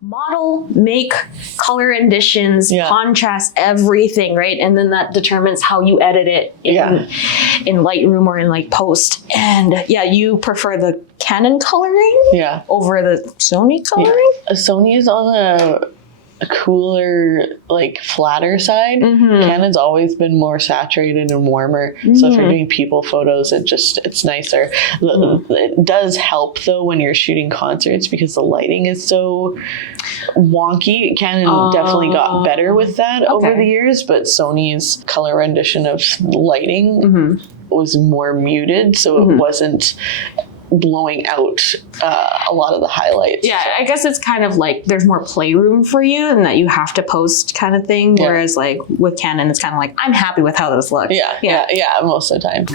model, make, color additions, contrast, everything, right? And then that determines how you edit it in Lightroom or in like post. And you prefer the Canon coloring over the Sony coloring? Sony is on a cooler, like flatter side. Canon's always been more saturated and warmer. So if you're doing people photos, it's nicer. It does help though when you're shooting concerts because the lighting is so wonky. Canon definitely got better with that over the years, but Sony's color rendition of lighting was more muted, so it wasn't blowing out a lot of the highlights. Yeah, I guess it's kind of like there's more playroom for you and that you have to post kind of thing. Whereas like with Canon, it's kind of like, I'm happy with how this looks. Yeah, most of the time.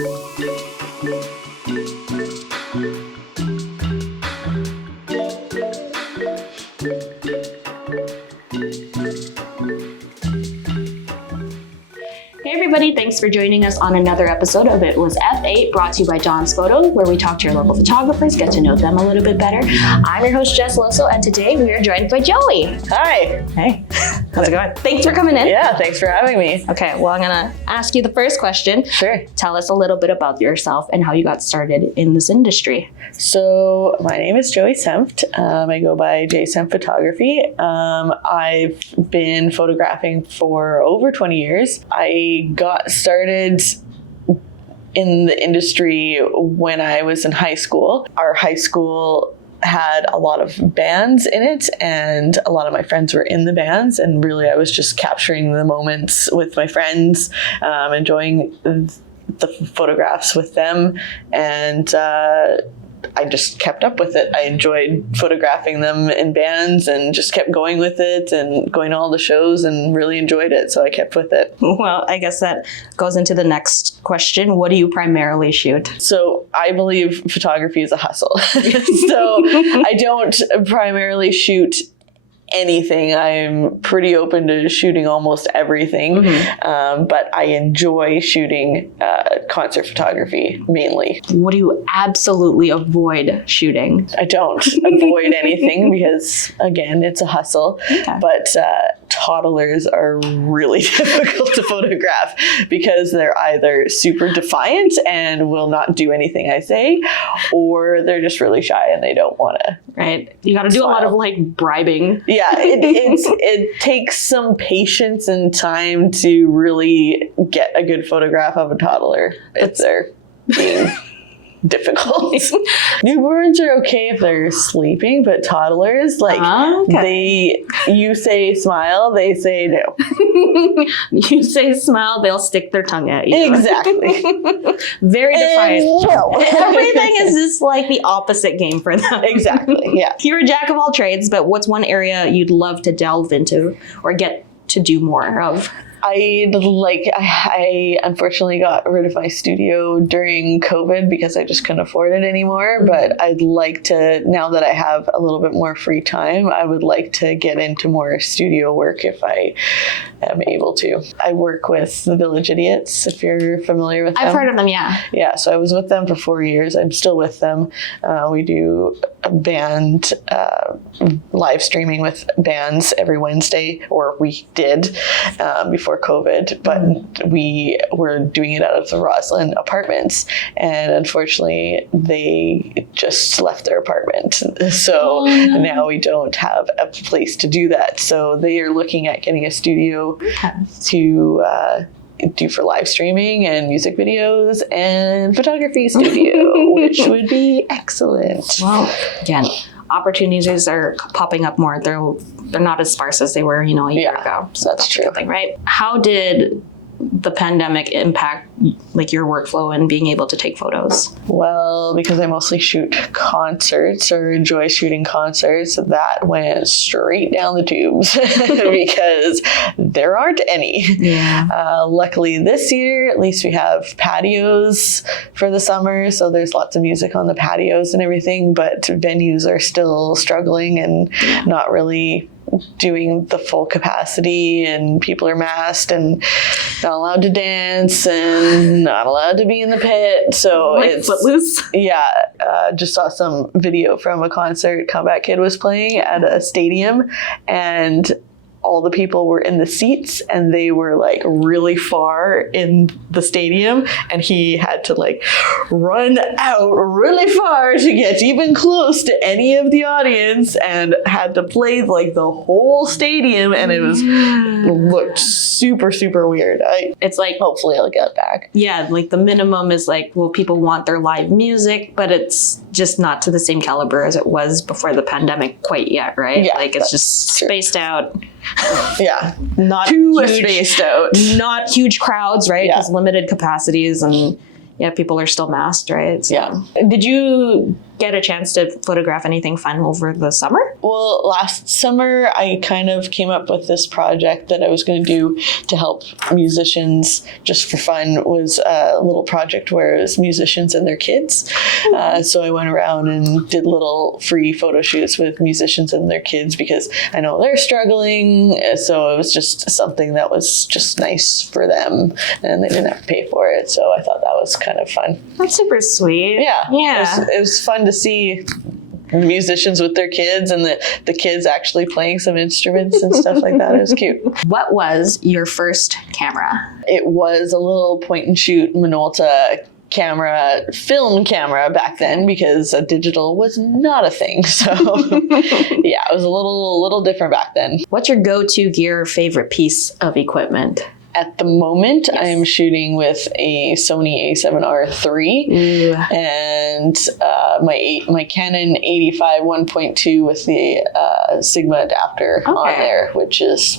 Everybody, thanks for joining us on another episode of It Was F8, brought to you by John's Photo, where we talk to your local photographers, get to know them a little bit better. I'm your host, Jess Loso, and today we are joined by Joey. Hi. Hey, how's it going? Thanks for coming in. Yeah, thanks for having me. Okay, well, I'm gonna ask you the first question. Sure. Tell us a little bit about yourself and how you got started in this industry. So my name is Joey Senft. I go by Senft Photography. I've been photographing for over 20 years. I got started in the industry when I was in high school. Our high school had a lot of bands in it, and a lot of my friends were in the bands, and really I was just capturing the moments with my friends, enjoying the photographs with them, and I just kept up with it. I enjoyed photographing them in bands and just kept going with it and going to all the shows and really enjoyed it. So I kept with it. Well, I guess that goes into the next question. What do you primarily shoot? So I believe photography is a hustle. So I don't primarily shoot anything. I'm pretty open to shooting almost everything, but I enjoy shooting concert photography mainly. What do you absolutely avoid shooting? I don't avoid anything because, again, it's a hustle, but toddlers are really difficult to photograph because they're either super defiant and will not do anything I say, or they're just really shy and they don't want to. Right. You got to do a lot of like bribing. Yeah, it takes some patience and time to really get a good photograph of a toddler if they're being difficult. Newborns are okay if they're sleeping, but toddlers, like you say smile, they say no. You say smile, they'll stick their tongue at you. Exactly. Very defiant. No. Everything is just like the opposite game for them. Exactly, yeah. You're a jack of all trades, but what's one area you'd love to delve into or get to do more of? I unfortunately got rid of my studio during COVID because I just couldn't afford it anymore. But I'd like to, now that I have a little bit more free time, I would like to get into more studio work if I am able to. I work with the Village Idiots, if you're familiar with them. I've heard of them, yeah. Yeah, so I was with them for 4 years. I'm still with them. We do a band live streaming with bands every Wednesday, or we did before COVID, but we were doing it out of the Roslyn apartments, and unfortunately they just left their apartment, so now we don't have a place to do that. So they are looking at getting a studio to do for live streaming and music videos and photography studio, which would be excellent. Well, again, opportunities are popping up more. They're not as sparse as they were, a year ago. So that's true. Right? How did the pandemic impact like your workflow and being able to take photos? Well, because I mostly shoot concerts or enjoy shooting concerts, that went straight down the tubes because there aren't any. Yeah. Luckily this year, at least we have patios for the summer, so there's lots of music on the patios and everything, but venues are still struggling and not really doing the full capacity, and people are masked and not allowed to dance and not allowed to be in the pit. So like it's Footloose. Yeah, just saw some video from a concert Combat Kid was playing at a stadium, and all the people were in the seats and they were like really far in the stadium, and he had to like run out really far to get even close to any of the audience, and had to play like the whole stadium, and it looked super, super weird. It's like, hopefully I'll get back. Yeah, like the minimum is like, well, people want their live music, but it's just not to the same caliber as it was before the pandemic quite yet, right? Yeah, like it's just spaced out. Yeah, Not too huge, spaced out. Not huge crowds, right? Yeah. Because limited capacities, and yeah, people are still masked, right? So, Yeah. Did you get a chance to photograph anything fun over the summer? Well, last summer I kind of came up with this project that I was going to do to help musicians just for fun. It was a little project where it was musicians and their kids. So I went around and did little free photo shoots with musicians and their kids, because I know they're struggling. So it was just something that was just nice for them, and they didn't have to pay for it. So I thought that was kind of fun. That's super sweet. Yeah. Yeah. It was fun to see musicians with their kids, and the kids actually playing some instruments and stuff like that. It was cute. What was your first camera? It was a little point and shoot Minolta film camera back then, because digital was not a thing. So yeah, it was a little different back then. What's your go-to gear or favorite piece of equipment? At the moment, I am shooting with a Sony A7R III and my Canon 85 1.2 with the Sigma adapter on there, which is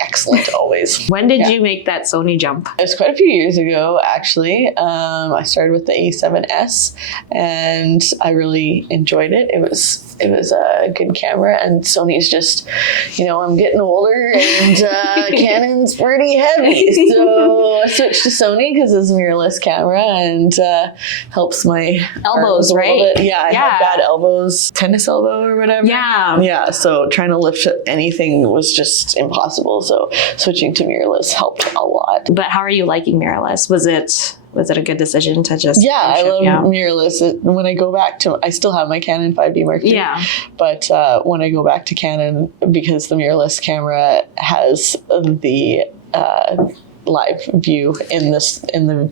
excellent always. When did you make that Sony jump? It was quite a few years ago, actually. I started with the A7S, and I really enjoyed it. It was a good camera, and Sony's just, I'm getting older, and Canon's pretty heavy. So I switched to Sony because it's a mirrorless camera, and helps my elbows, a right? little bit. Yeah, I have bad elbows, tennis elbow or whatever. Yeah. Yeah, so trying to lift anything was just impossible. So switching to mirrorless helped a lot. But how are you liking mirrorless? Was it a good decision to just... I love mirrorless. When I go back to, I still have my Canon 5D Mark III. Yeah. But when I go back to Canon, because the mirrorless camera has the live view in the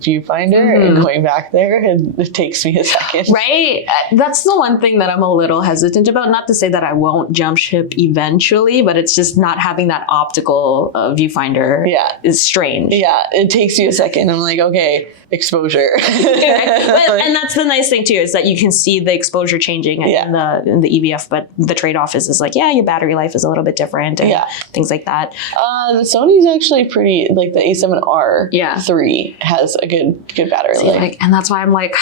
viewfinder, and going back there, it takes me a second. Right? That's the one thing that I'm a little hesitant about. Not to say that I won't jump ship eventually, but it's just not having that optical viewfinder is strange. Yeah, it takes you a second. I'm like, okay, exposure. And that's the nice thing too, is that you can see the exposure changing in the EVF, but the trade-off is like, your battery life is a little bit different and things like that. The Sony's actually pretty, like the A7R III has a good battery life. And that's why I'm like,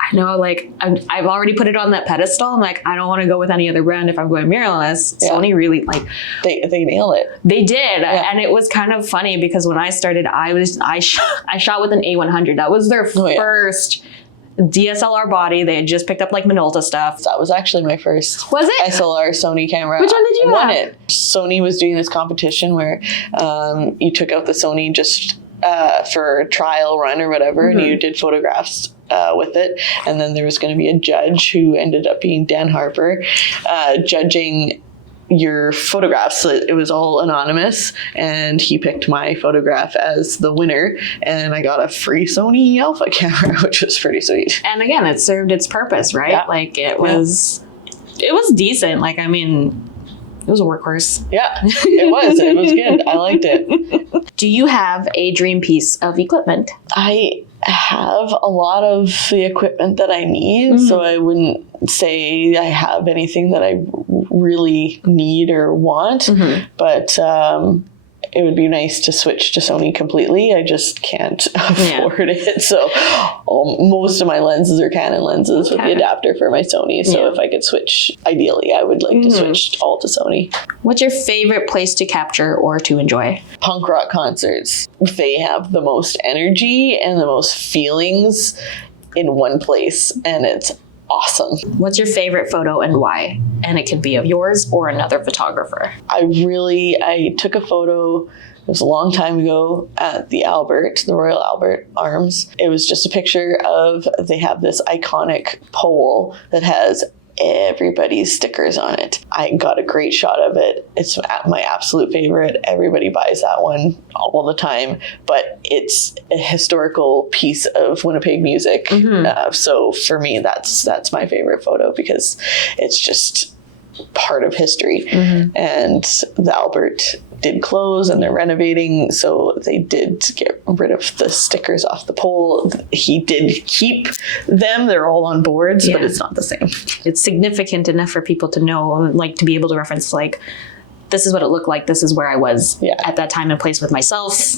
I know, like, I've already put it on that pedestal. I'm like, I don't want to go with any other brand if I'm going mirrorless. Sony really, like... They nailed it. They did. And it was kind of funny because when I started, I shot with an A100. That was their first DSLR body. They had just picked up like Minolta stuff. That was actually my first SLR Sony camera. Which one did you have? Won it. Sony was doing this competition where you took out the Sony just for a trial run or whatever, and you did photographs with it. And then there was going to be a judge who ended up being Dan Harper, judging your photographs. So it was all anonymous, and he picked my photograph as the winner, and I got a free Sony Alpha camera, which was pretty sweet. And again, it served its purpose, right? Yeah. Like it was decent. Like, I mean, it was a workhorse. Yeah, it was. It was good. I liked it. Do you have a dream piece of equipment? I have a lot of the equipment that I need, so I wouldn't say I have anything that I really need or want, but it would be nice to switch to Sony completely. I just can't afford it. So most of my lenses are Canon lenses with the adapter for my Sony. So if I could switch, ideally, I would like to switch all to Sony. What's your favorite place to capture or to enjoy? Punk rock concerts. They have the most energy and the most feelings in one place, and it's awesome. What's your favorite photo and why? and it could be of yours or another photographer. I took a photo. It was a long time ago at the Royal Albert Arms. It was just a picture of, they have this iconic pole that has everybody's stickers on it. I got a great shot of it. It's my absolute favorite. Everybody buys that one all the time, but it's a historical piece of Winnipeg music. So for me, that's my favorite photo because it's just part of history. And the Albert did close and they're renovating, so they did get rid of the stickers off the pole. He did keep them. They're all on boards, but it's not the same. It's significant enough for people to know, like to be able to reference, like, this is what it looked like, this is where I was at that time and place with myself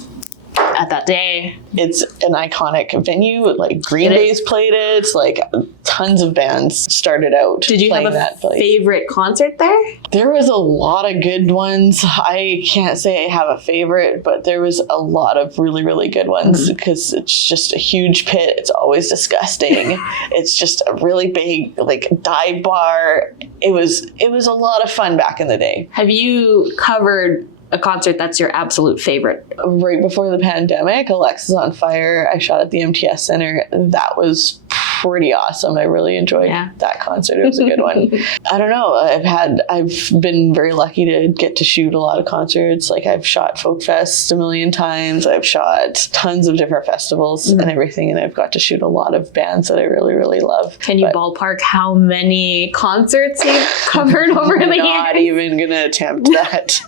at that day. It's an iconic venue. Like Green Day's played it. Like tons of bands started out. Did you have a favorite concert there? There was a lot of good ones. I can't say I have a favorite, but there was a lot of really, really good ones because it's just a huge pit. It's always disgusting. It's just a really big like dive bar. It was a lot of fun back in the day. Have you covered a concert that's your absolute favorite? Right before the pandemic, Alexis on Fire, I shot at the MTS Center. That was pretty awesome. I really enjoyed that concert. It was a good one. I don't know. I've been very lucky to get to shoot a lot of concerts. Like I've shot Folk Fest a million times. I've shot tons of different festivals and everything. And I've got to shoot a lot of bands that I really, really love. Can you ballpark how many concerts you've covered over the years? Not even going to attempt that.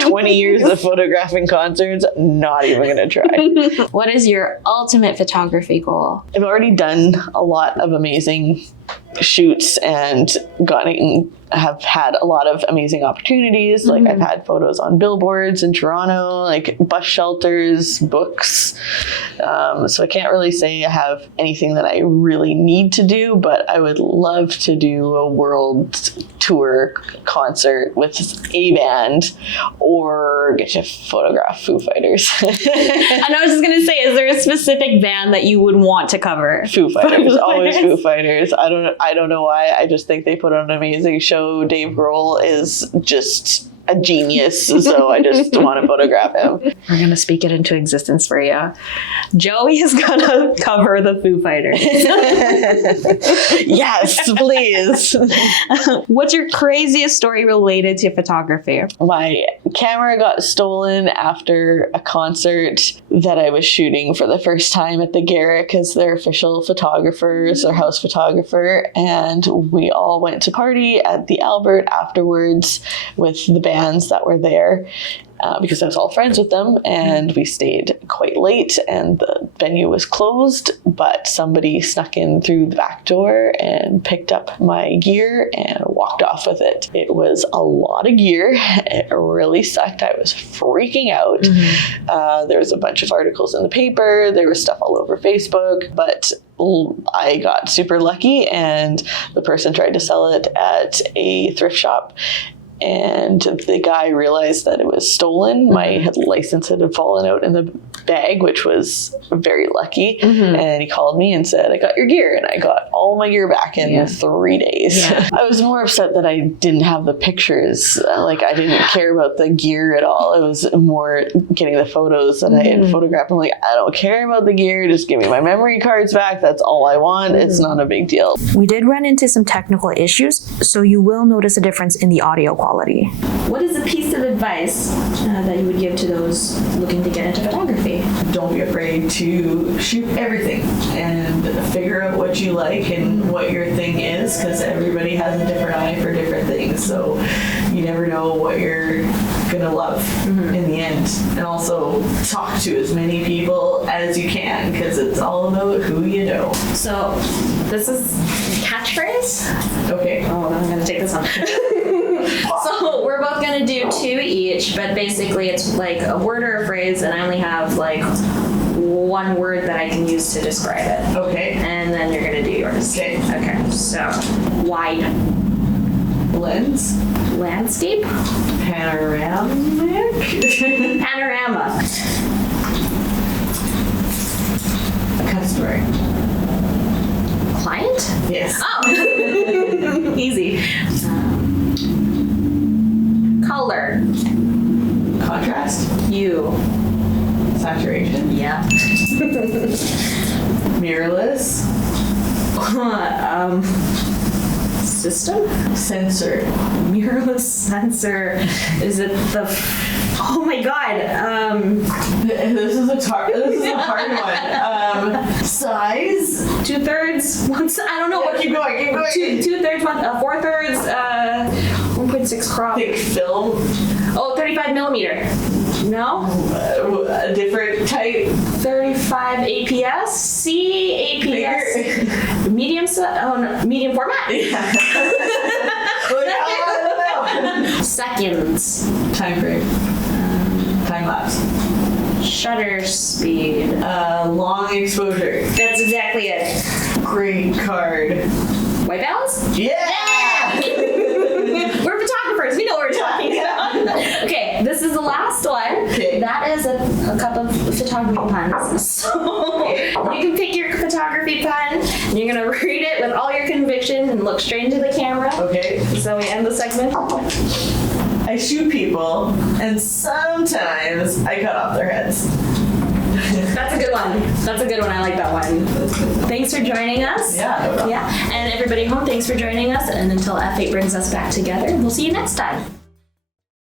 20 years of photographing concerts, not even going to try. What is your ultimate photography goal? I've already done a lot of amazing shoots and have had a lot of amazing opportunities. Like I've had photos on billboards in Toronto, like bus shelters, books. So I can't really say I have anything that I really need to do, but I would love to do a world tour concert with a band or get to photograph Foo Fighters. And I was just going to say, is there a specific band that you would want to cover? Foo Fighters, always Foo Fighters. I don't know why. I just think they put on an amazing show. Dave Grohl is just a genius, so I just want to photograph him. We're going to speak it into existence for you. Joey is going to cover the Foo Fighters. Yes, please. What's your craziest story related to photography? My camera got stolen after a concert that I was shooting for the first time at the Garrick as their official photographers or house photographer, and we all went to party at the Albert afterwards with the bands that were there. Because I was all friends with them, and we stayed quite late and the venue was closed, but somebody snuck in through the back door and picked up my gear and walked off with it. It was a lot of gear. It really sucked. I was freaking out. There was a bunch of articles in the paper. There was stuff all over Facebook, but I got super lucky and the person tried to sell it at a thrift shop. And the guy realized that it was stolen. My license had fallen out in the bag, which was very lucky. And he called me and said, I got your gear. And I got all my gear back in 3 days. I was more upset that I didn't have the pictures. Like I didn't care about the gear at all. It was more getting the photos that I had photographed. I'm like, I don't care about the gear. Just give me my memory cards back. That's all I want. It's not a big deal. We did run into some technical issues, so you will notice a difference in the audio quality. What is a piece of advice that you would give to those looking to get into photography? Don't be afraid to shoot everything and figure out what you like and what your thing is, because everybody has a different eye for different things. So you never know what you're gonna love in the end. And also talk to as many people as you can, because it's all about who you know. So this is catchphrase. Okay. Oh, I'm gonna take this one. So we're both gonna do 2 each, but basically it's like a word or a phrase, and I only have like 1 word that I can use to describe it. Okay. And then you're gonna do yours. Okay. Okay. So wide. Lens. Landscape. Panoramic. Panorama. Customer. Client? Yes. Oh. Easy. Color. Contrast. U. Saturation. Yeah. Mirrorless. System? Sensor. Mirrorless sensor. Is it the... Oh my god. This is a hard one. Size. 2/3. I don't know. Yeah, keep going. 2/3. 4/3. 1.6 crop. Thick film. Oh, 35 millimeter. No? A different type. 35 APS. C APS. Medium. Medium format. Yeah. I Seconds. don't know. Time frame. Time lapse. Shutter speed. Long exposure. That's exactly it. Great card. White balance? Yeah! We're photographers. We know what we're talking about. Okay, this is the last one. Okay. That is a cup of photography puns. So you can pick your photography pun, and you're going to read it with all your conviction and look straight into the camera. Okay. So we end the segment. I shoot people, and sometimes I cut off their heads. That's a good one. That's a good one. I like that one. Thanks for joining us. Yeah, no problem. Yeah. And everybody home, thanks for joining us. And until F8 brings us back together, we'll see you next time.